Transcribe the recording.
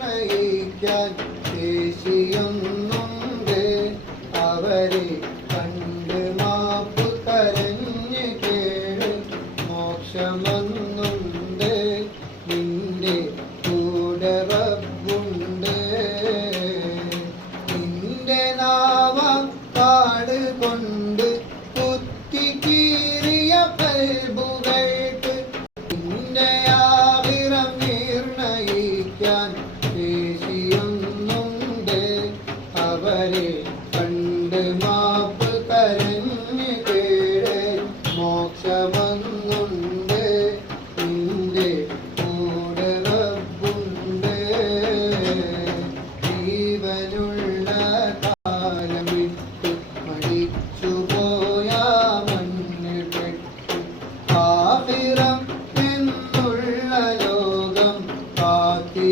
നിർണയിക്കാൻ ശേഷിയൊന്നുണ്ട്. അവരെ കണ്ട് മാപ്പു കരഞ്ഞ് കേട് മോക്ഷമൊന്നുണ്ട്. നിന്റെ കൂടെ റബ്ബുണ്ട്. നിന്റെ നാമം പാടുകൊണ്ട് കുത്തി കീറിയ പൽബുകൾക്ക് നിന്റെ ആവിറം നിർണയിക്കാൻ ശേഷിയൊന്നുണ്ട്. അവരെ കണ്ട് മാപ്പ് കരഞ്ഞ് കേട് മോക്ഷമൊന്നുണ്ട്. നിന്റെ കൂടെ റബ്ബുണ്ട്. ജീവനുള്ള കാലം വിട്ട് മരിച്ചുപോയ മണ്ണിൽ പെട്ട് ആഖിറം എന്നുള്ള ലോകം കാത്തി